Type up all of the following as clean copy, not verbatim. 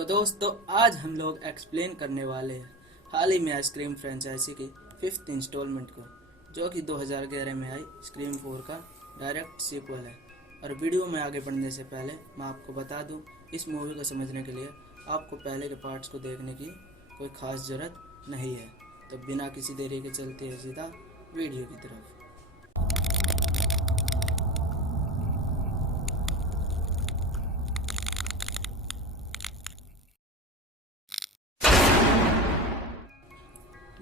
तो दोस्तों आज हम लोग एक्सप्लेन करने वाले हैं हाल ही में आइसक्रीम फ्रेंचाइजी की 5th इंस्टॉलमेंट को, जो कि 2011 में आई स्क्रीम 4 का डायरेक्ट सीक्वल है। और वीडियो में आगे बढ़ने से पहले मैं आपको बता दूं, इस मूवी को समझने के लिए आपको पहले के पार्ट्स को देखने की कोई ख़ास ज़रूरत नहीं है। तो बिना किसी देरी के चलते हैं सीधा वीडियो की तरफ।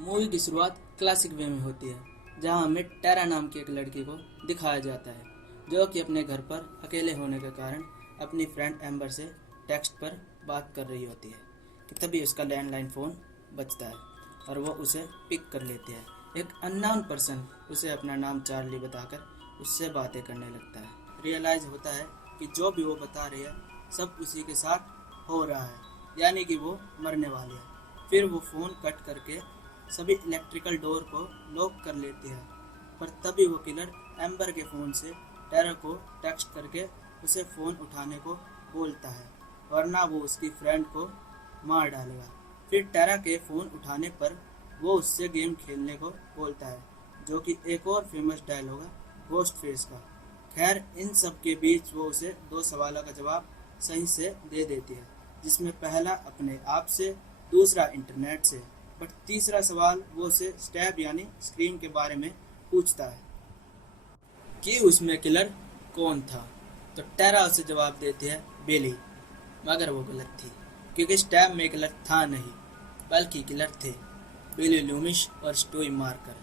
मूवी की शुरुआत क्लासिक वे में होती है, जहां हमें टेरा नाम की एक लड़की को दिखाया जाता है, जो कि अपने घर पर अकेले होने के कारण अपनी फ्रेंड एम्बर से टेक्स्ट पर बात कर रही होती है कि तभी उसका लैंडलाइन फ़ोन बजता है और वो उसे पिक कर लेती है। एक अननोन पर्सन उसे अपना नाम चार्ली बताकर उससे बातें करने लगता है। रियलाइज़ होता है कि जो भी वो बता रही है सब उसी के साथ हो रहा है, यानी कि वो मरने वाली है। फिर वो फ़ोन कट करके सभी इलेक्ट्रिकल डोर को लॉक कर लेती है, पर तभी वो किलर एम्बर के फ़ोन से टेरा को टेक्स्ट करके उसे फ़ोन उठाने को बोलता है, वरना वो उसकी फ्रेंड को मार डालेगा। फिर टेरा के फ़ोन उठाने पर वो उससे गेम खेलने को बोलता है, जो कि एक और फेमस डायलॉग है गोस्ट फेस का। खैर, इन सब के बीच वो उसे 2 सवालों का जवाब सही से दे देती है, जिसमें पहला अपने आप से, दूसरा इंटरनेट से। बट तीसरा सवाल वो उसे स्टैब यानी स्क्रीम के बारे में पूछता है कि उसमें किलर कौन था। तो टेरा उसे जवाब देती है बिली, मगर वो गलत थी, क्योंकि स्टैब में किलर था नहीं, बल्कि किलर थे बिली लूमिश और स्टोई मार्कर।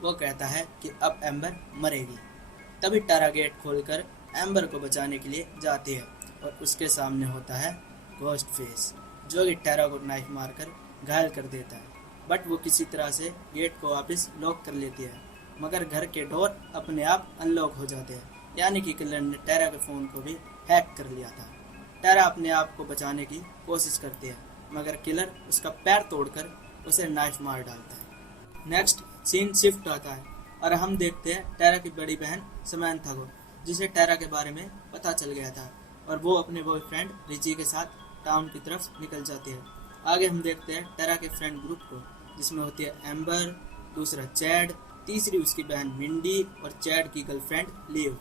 वो कहता है कि अब एम्बर मरेगी। तभी टेरा गेट खोलकर एम्बर को बचाने के लिए जाती है और उसके सामने होता है गोस्ट फेस, जो कि टेरा को नाइफ मारकर घायल कर देता है। बट वो किसी तरह से गेट को वापस लॉक कर लेती है, मगर घर के डोर अपने आप अनलॉक हो जाते हैं, यानी कि किलर ने टेरा के फ़ोन को भी हैक कर लिया था। टेरा अपने आप को बचाने की कोशिश करती है, मगर किलर उसका पैर तोड़कर उसे नाइफ मार डालता है। नेक्स्ट सीन शिफ्ट होता है और हम देखते हैं टेरा की बड़ी बहन समैंथा को, जिसे टेरा के बारे में पता चल गया था, और वो अपने बॉयफ्रेंड रिची के साथ टाउन की तरफ निकल जाती है। आगे हम देखते हैं टेरा के फ्रेंड ग्रुप को, जिसमें होती है एम्बर, दूसरा चैड, तीसरी उसकी बहन मिंडी और चैड की गर्लफ्रेंड लिव,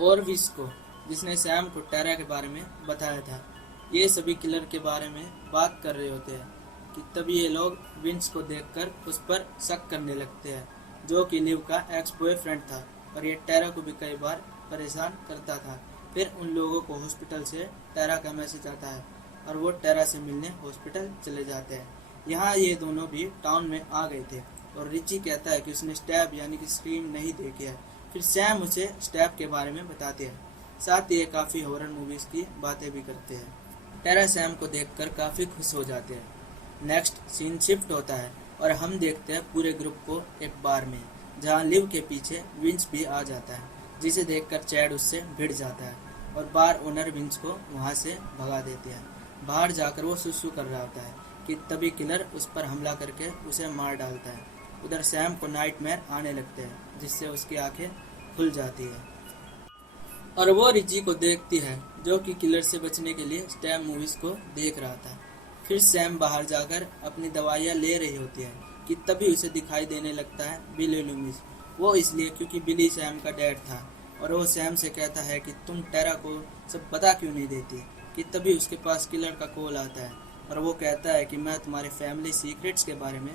और विस को, जिसने सैम को टेरा के बारे में बताया था। ये सभी किलर के बारे में बात कर रहे होते हैं कि तभी ये लोग विंस को देखकर उस पर शक करने लगते हैं, जो कि लिव का एक्स बॉयफ्रेंड था और ये टेरा को भी कई बार परेशान करता था। फिर उन लोगों को हॉस्पिटल से टेरा का मैसेज आता है और वो टेरा से मिलने हॉस्पिटल चले जाते हैं। यहाँ ये दोनों भी टाउन में आ गए थे और रिची कहता है कि उसने स्टैब यानी कि स्क्रीम नहीं देखी है। फिर सैम उसे स्टैब के बारे में बताते हैं, साथ ही ये काफ़ी हॉरर मूवीज़ की बातें भी करते हैं। टेरा सैम को देखकर काफ़ी खुश हो जाते हैं। नेक्स्ट सीन शिफ्ट होता है और हम देखते हैं पूरे ग्रुप को एक बार में, जहाँ लिव के पीछे विंस भी आ जाता है, जिसे देखकर चैड उससे भिड़ जाता है और बार ओनर विंस को वहाँ से भगा देते हैं। बाहर जाकर वो सुसु कर रहा होता है कि तभी किलर उस पर हमला करके उसे मार डालता है। उधर सैम को नाइटमेयर आने लगते हैं, जिससे उसकी आंखें खुल जाती है और वो रिची को देखती है, जो कि किलर से बचने के लिए स्टैब मूवीज़ को देख रहा था। फिर सैम बाहर जाकर अपनी दवाइयाँ ले रही होती है कि तभी उसे दिखाई देने लगता है बिली लूमिस। वो इसलिए क्योंकि बिली सैम का डैड था, और वो सैम से कहता है कि तुम टेरा को सब बता क्यों नहीं देती। कि तभी उसके पास किलर का कॉल आता है और वो कहता है कि मैं तुम्हारे फैमिली सीक्रेट्स के बारे में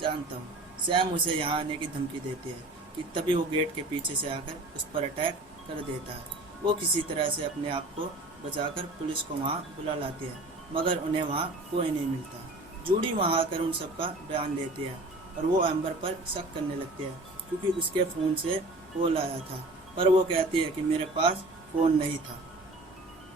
जानता हूँ। सैम उसे यहाँ आने की धमकी देती है कि तभी वो गेट के पीछे से आकर उस पर अटैक कर देता है। वो किसी तरह से अपने आप को बचाकर पुलिस को वहाँ बुला लाती है, मगर उन्हें वहाँ कोई नहीं मिलता। जूडी वहाँ आकर उन सबका बयान लेती है और वो एम्बर पर शक करने लगती है, क्योंकि उसके फ़ोन से कॉल आया था, पर वो कहती है कि मेरे पास फ़ोन नहीं था।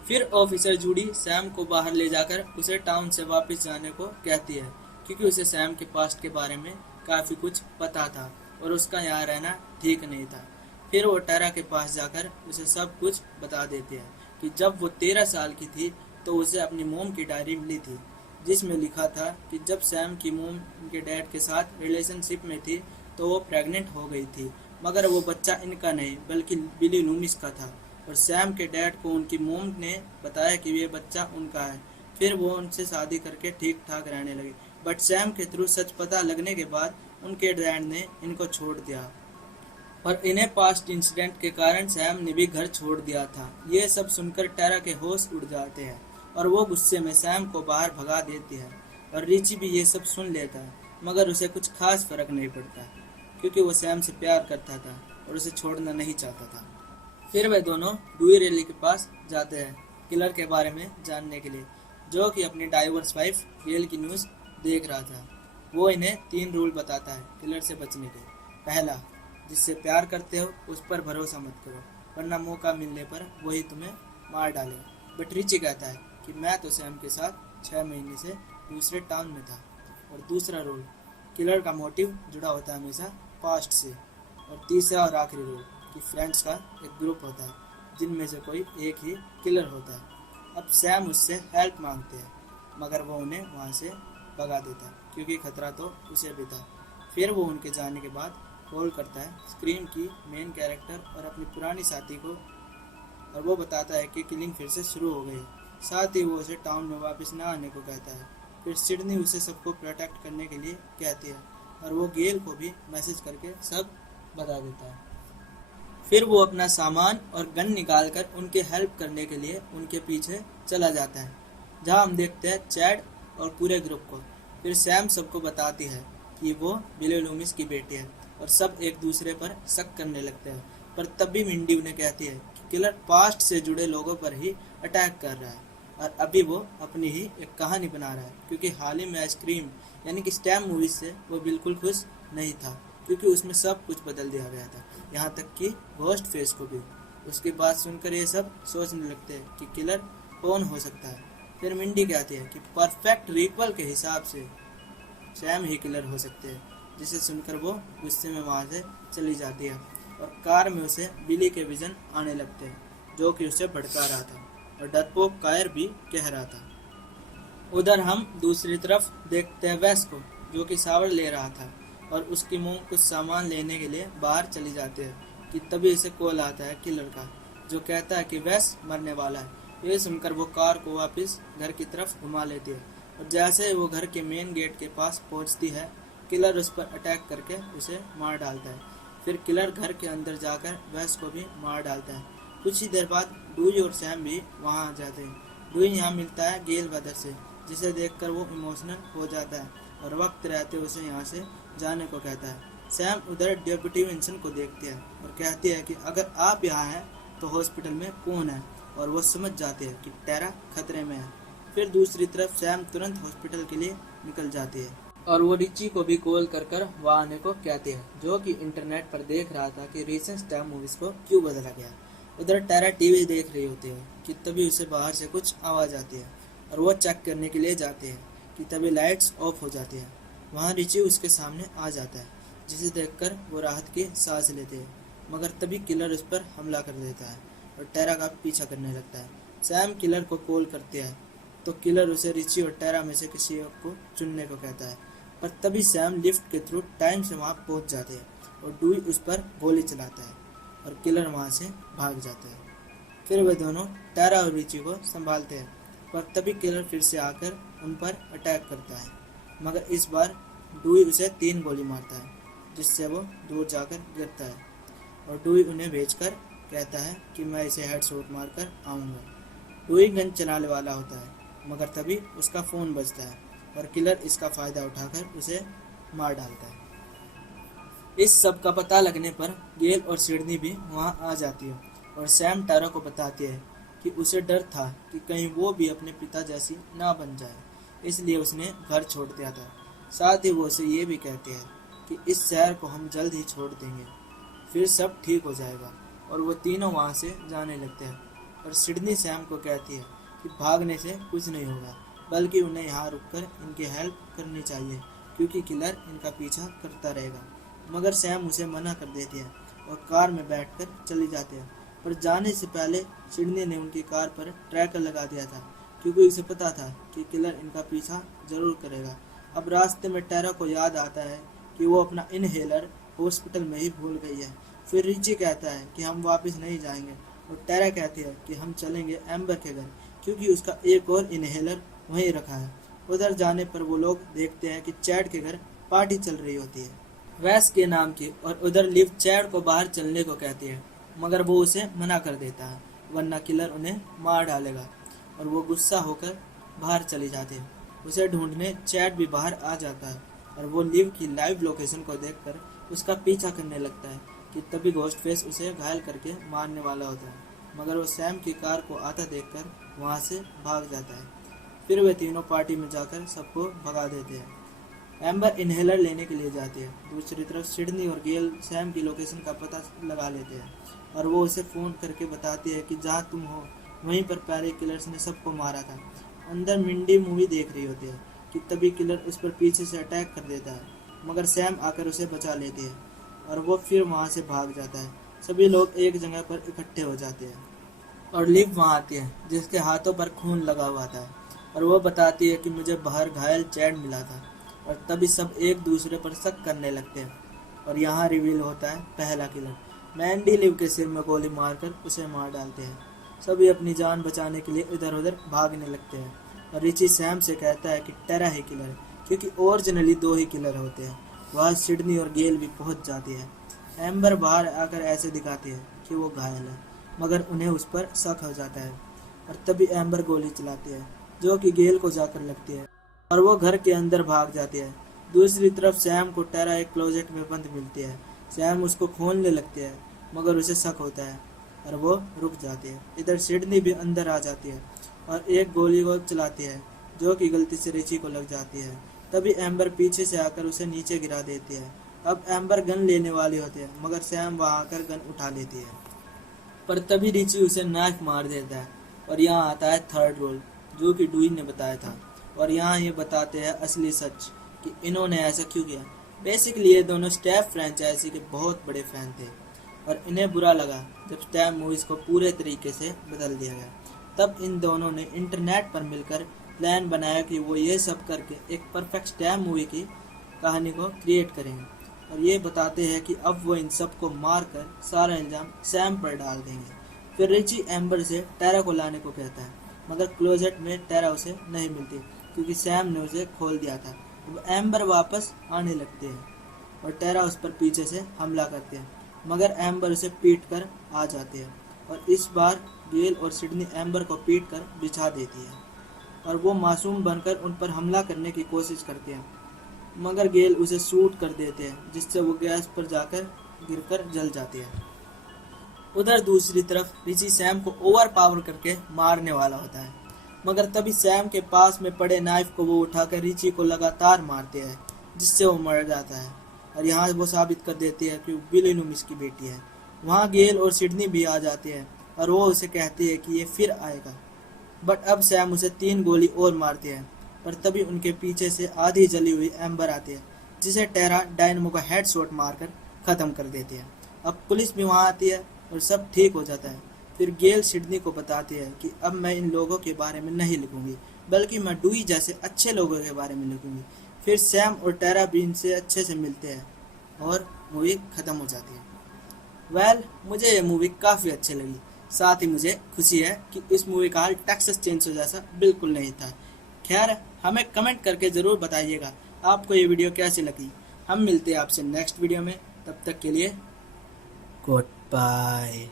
फिर ऑफिसर जूडी सैम को बाहर ले जाकर उसे टाउन से वापस जाने को कहती है, क्योंकि उसे सैम के पास्ट के बारे में काफ़ी कुछ पता था और उसका यहाँ रहना ठीक नहीं था। फिर वो टेरा के पास जाकर उसे सब कुछ बता देती है कि जब वो 13 साल की थी तो उसे अपनी मोम की डायरी मिली थी, जिसमें लिखा था कि जब सैम की मोम उनके डैड के साथ रिलेशनशिप में थी तो वो प्रेग्नेंट हो गई थी, मगर वो बच्चा इनका नहीं बल्कि बिली लूमिस का था, और सैम के डैड को उनकी मोम ने बताया कि ये बच्चा उनका है, फिर वो उनसे शादी करके ठीक ठाक रहने लगे। बट सैम के थ्रू सच पता लगने के बाद उनके डैड ने इनको छोड़ दिया और इन्हें पास्ट इंसिडेंट के कारण सैम ने भी घर छोड़ दिया था। ये सब सुनकर टेरा के होश उड़ जाते हैं और वो गुस्से में सैम को बाहर भगा देती है और रिची भी ये सब सुन लेता है, मगर उसे कुछ खास फर्क नहीं पड़ता क्योंकि वो सैम से प्यार करता था और उसे छोड़ना नहीं चाहता था। फिर वे दोनों डुई रेली के पास जाते हैं किलर के बारे में जानने के लिए, जो कि अपनी डाइवर्स वाइफ गेल की न्यूज़ देख रहा था। वो इन्हें 3 रूल बताता है किलर से बचने के। पहला, जिससे प्यार करते हो उस पर भरोसा मत करो, वरना मौका मिलने पर वही तुम्हें मार डालेगा। बट रिची कहता है कि मैं तो सैम के साथ 6 महीने से दूसरे टाउन में था। और दूसरा रूल, किलर का मोटिव जुड़ा होता है हमेशा पास्ट से। और तीसरा और आखिरी रूल कि फ्रेंड्स का एक ग्रुप होता है जिनमें से कोई एक ही किलर होता है। अब सैम उससे हेल्प मांगते हैं, मगर वो उन्हें वहाँ से भगा देता है क्योंकि खतरा तो उसे भी था। फिर वो उनके जाने के बाद कॉल करता है स्क्रीम की मेन कैरेक्टर और अपनी पुरानी साथी को, और वो बताता है कि किलिंग फिर से शुरू हो गई। साथ ही वो उसे टाउन में वापस ना आने को कहता है। फिर सिडनी उसे सबको प्रोटेक्ट करने के लिए कहती है और वो गेल को भी मैसेज करके सब बता देता है। फिर वो अपना सामान और गन निकाल कर उनके हेल्प करने के लिए उनके पीछे चला जाता है, जहाँ हम देखते हैं चैड और पूरे ग्रुप को। फिर सैम सबको बताती है कि वो बिली लूमिस की बेटी है और सब एक दूसरे पर शक करने लगते हैं। पर तब भी मिंडी उन्हें कहती है कि किलर पास्ट से जुड़े लोगों पर ही अटैक कर रहा है और अभी वो अपनी ही एक कहानी बना रहा है, क्योंकि हाल ही में स्क्रीम यानी कि स्टैम मूवी से वो बिल्कुल खुश नहीं था क्योंकि उसमें सब कुछ बदल दिया गया था, यहाँ तक कि घोस्ट फेस को भी। उसकी बात सुनकर ये सब सोचने लगते हैं कि किलर कौन हो सकता है। फिर मिंडी कहती है कि परफेक्ट रिक्वल के हिसाब से सैम ही किलर हो सकते हैं, जिसे सुनकर वो गुस्से में वहाँ से चली जाती है और कार में उसे बिली के विजन आने लगते हैं जो कि उसे भड़का रहा था और डरपोक कायर भी कह रहा था। उधर हम दूसरी तरफ देखते हैं वेस को, जो कि शावर ले रहा था और उसकी मोम कुछ सामान लेने के लिए बाहर चली जाती है कि तभी इसे कॉल आता है किलर का, जो कहता है कि वेस मरने वाला है। ये सुनकर वो कार को वापस घर की तरफ घुमा लेती है और जैसे वो घर के मेन गेट के पास पहुंचती है, किलर उस पर अटैक करके उसे मार डालता है। फिर किलर घर के अंदर जाकर वेस को भी मार डालता है। कुछ ही देर बाद डूई और सैम भी वहाँ आ जाते हैं। डूई यहाँ मिलता है गेल ब्रदर से, जिसे देखकर वो इमोशनल हो जाता है और वक्त रहते उसे यहाँ से जाने को कहता है। सैम उधर डेप्यूटी विंसन को देखती है और कहती है कि अगर आप यहाँ हैं तो हॉस्पिटल में कौन है, और वो समझ जाते हैं कि टेरा खतरे में है। फिर दूसरी तरफ सैम तुरंत हॉस्पिटल के लिए निकल जाती है और वो रिची को भी कॉल कर वहाँ आने को कहती है, जो कि इंटरनेट पर देख रहा था कि रीसेंट स्टैम मूवीज को क्यों बदला गया। उधर टेरा टीवी देख रही होती है कि तभी उसे बाहर से कुछ आवाज़ आती है और वो चेक करने के लिए जाते हैं कि तभी लाइट्स ऑफ हो जाती है। वहाँ रिची उसके सामने आ जाता है, जिसे देखकर वो राहत की सांस लेते हैं, मगर तभी किलर उस पर हमला कर देता है और टेरा का पीछा करने लगता है। सैम किलर को कॉल करते हैं तो किलर उसे रिची और टेरा में से किसी को चुनने को कहता है, पर तभी सैम लिफ्ट के थ्रू टाइम से वहाँ पहुँच जाते हैं और डूई उस पर गोली चलाता है और किलर वहाँ से भाग जाता है। फिर वे दोनों टेरा और रिची को संभालते हैं, पर तभी किलर फिर से आकर उन पर अटैक करता है, मगर इस बार डूई उसे 3 गोली मारता है, जिससे वो दूर जाकर गिरता है और डूई उन्हें भेजकर कहता है कि मैं इसे हेडशॉट मारकर आऊँगा। डूई गन चलाने वाला होता है, मगर तभी उसका फ़ोन बजता है और किलर इसका फ़ायदा उठाकर उसे मार डालता है। इस सब का पता लगने पर गेल और सिडनी भी वहाँ आ जाती है और सैम टेरा को बताती है कि उसे डर था कि कहीं वो भी अपने पिता जैसी ना बन जाए, इसलिए उसने घर छोड़ दिया था। साथ ही वो उसे ये भी कहते हैं कि इस शहर को हम जल्द ही छोड़ देंगे, फिर सब ठीक हो जाएगा। और वो तीनों वहाँ से जाने लगते हैं और सिडनी सैम को कहती है कि भागने से कुछ नहीं होगा, बल्कि उन्हें यहाँ रुककर इनकी हेल्प करनी चाहिए क्योंकि किलर इनका पीछा करता रहेगा। मगर सैम उसे मना कर देती है और कार में बैठकर चली जाती है। पर जाने से पहले सिडनी ने उनकी कार पर ट्रैकर लगा दिया था क्योंकि उसे पता था कि किलर इनका पीछा जरूर करेगा। अब रास्ते में टेरा को याद आता है कि वो अपना इनहेलर हॉस्पिटल में ही भूल गई है। फिर रिची कहता है कि हम वापस नहीं जाएंगे और टेरा कहती है कि हम चलेंगे एम्बर के घर क्योंकि उसका एक और इनहेलर वहीं रखा है। उधर जाने पर वो लोग देखते हैं कि चैड के घर पार्टी चल रही होती है, वैस के नाम की, और उधर लिव चैड को बाहर चलने को कहती है, मगर वो उसे मना कर देता है, वरना किलर उन्हें मार डालेगा। और वो गुस्सा होकर बाहर चली जाती है। उसे ढूंढने चैड भी बाहर आ जाता है और वो लिव की लाइव लोकेशन को देखकर उसका पीछा करने लगता है कि तभी घोस्टफेस उसे घायल करके मारने वाला होता है, मगर वो सैम की कार को आता देखकर वहां से भाग जाता है। फिर वे तीनों पार्टी में जाकर सबको भगा देते हैं। एम्बर इनहेलर लेने के लिए जाती है। दूसरी तरफ सिडनी और गेल सैम की लोकेशन का पता लगा लेते हैं और वो उसे फ़ोन करके बताती है कि जहाँ तुम हो वहीं पर पहले किलर्स ने सबको मारा था। अंदर मिंडी मूवी देख रही होती है कि तभी किलर उस पर पीछे से अटैक कर देता है, मगर सैम आकर उसे बचा लेती है और वो फिर वहाँ से भाग जाता है। सभी लोग एक जगह पर इकट्ठे हो जाते हैं और लिव वहाँ आती है जिसके हाथों पर खून लगा हुआ था और वो बताती है कि मुझे बाहर घायल चैड मिला था। और तभी सब एक दूसरे पर शक करने लगते हैं और यहाँ रिवील होता है पहला किलर। मैंडी लिव के सिर में गोली मारकर उसे मार डालते हैं। सभी अपनी जान बचाने के लिए इधर उधर भागने लगते हैं और रिची सैम से कहता है कि टेरा ही किलर है, क्योंकि ओरिजिनली 2 ही किलर होते हैं। वहाँ सिडनी और गेल भी पहुँच जाती है। एम्बर बाहर आकर ऐसे दिखाती है कि वो घायल है, मगर उन्हें उस पर शक हो जाता है और तभी एम्बर गोली चलाती है जो कि गेल को जाकर लगती है और वो घर के अंदर भाग जाती है। दूसरी तरफ सैम को टेरा एक क्लोजेट में बंद मिलती है। सैम उसको खोलने लगती है, मगर उसे शक होता है और वो रुक जाती है। इधर सिडनी भी अंदर आ जाती है और एक गोली को चलाती है जो कि गलती से रिची को लग जाती है। तभी एम्बर पीछे से आकर उसे नीचे गिरा देती है। अब एम्बर गन लेने वाली होती है, मगर सैम वहाँ आकर गन उठा लेती है, पर तभी रिची उसे नाइफ मार देता है। और यहाँ आता है थर्ड रोल जो कि डुई ने बताया था और यहाँ ये बताते हैं असली सच कि इन्होंने ऐसा क्यों किया। बेसिकली ये दोनों स्टैप फ्रेंचाइजी के बहुत बड़े फैन थे और इन्हें बुरा लगा जब स्टैप मूवीज़ को पूरे तरीके से बदल दिया गया। तब इन दोनों ने इंटरनेट पर मिलकर प्लान बनाया कि वो ये सब करके एक परफेक्ट स्टैप मूवी की कहानी को क्रिएट करेंगे और ये बताते हैं कि अब वो इन सबको मार कर सारा इल्ज़ाम सैम पर डाल देंगे। फिर रिची एम्बर से टेरा को लाने को कहता है, मगर क्लोजेट में टेरा उसे नहीं मिलती क्योंकि सैम ने उसे खोल दिया था। अब एम्बर वापस आने लगते हैं और टेरा उस पर पीछे से हमला करते हैं, मगर एम्बर उसे पीट कर आ जाती है और इस बार गेल और सिडनी एम्बर को पीट कर बिछा देती है और वो मासूम बनकर उन पर हमला करने की कोशिश करते हैं, मगर गेल उसे शूट कर देते हैं जिससे वो गैस पर जाकर गिरकर जल जाती है। उधर दूसरी तरफ रिची सैम को ओवर पावर करके मारने वाला होता है, मगर तभी सैम के पास में पड़े नाइफ को वो उठाकर रिची को लगातार मारते हैं जिससे वो मर जाता है और यहाँ वो साबित कर देती है कि वो बिली लूमिस की बेटी है। वहाँ गेल और सिडनी भी आ जाती है और वो उसे कहती है कि ये फिर आएगा, बट अब सैम उसे 3 गोली और मारती है। पर तभी उनके पीछे से आधी जली हुई एम्बर आती है जिसे टेरा डायनमो का हेड शॉट मारकर ख़त्म कर देती है। अब पुलिस भी वहाँ आती है और सब ठीक हो जाता है। फिर गेल सिडनी को बताती है कि अब मैं इन लोगों के बारे में नहीं लिखूंगी, बल्कि मैं डुई जैसे अच्छे लोगों के बारे में लिखूंगी। फिर सैम और टेरा भी इनसे अच्छे से मिलते हैं और मूवी ख़त्म हो जाती है। मुझे ये मूवी काफ़ी अच्छी लगी। साथ ही मुझे खुशी है कि इस मूवी का हाल टेक्सास चेंसो जैसा बिल्कुल नहीं था। खैर, हमें कमेंट करके ज़रूर बताइएगा आपको ये वीडियो कैसी लगी। हम मिलते हैं आपसे नेक्स्ट वीडियो में, तब तक के लिए गुड बाय।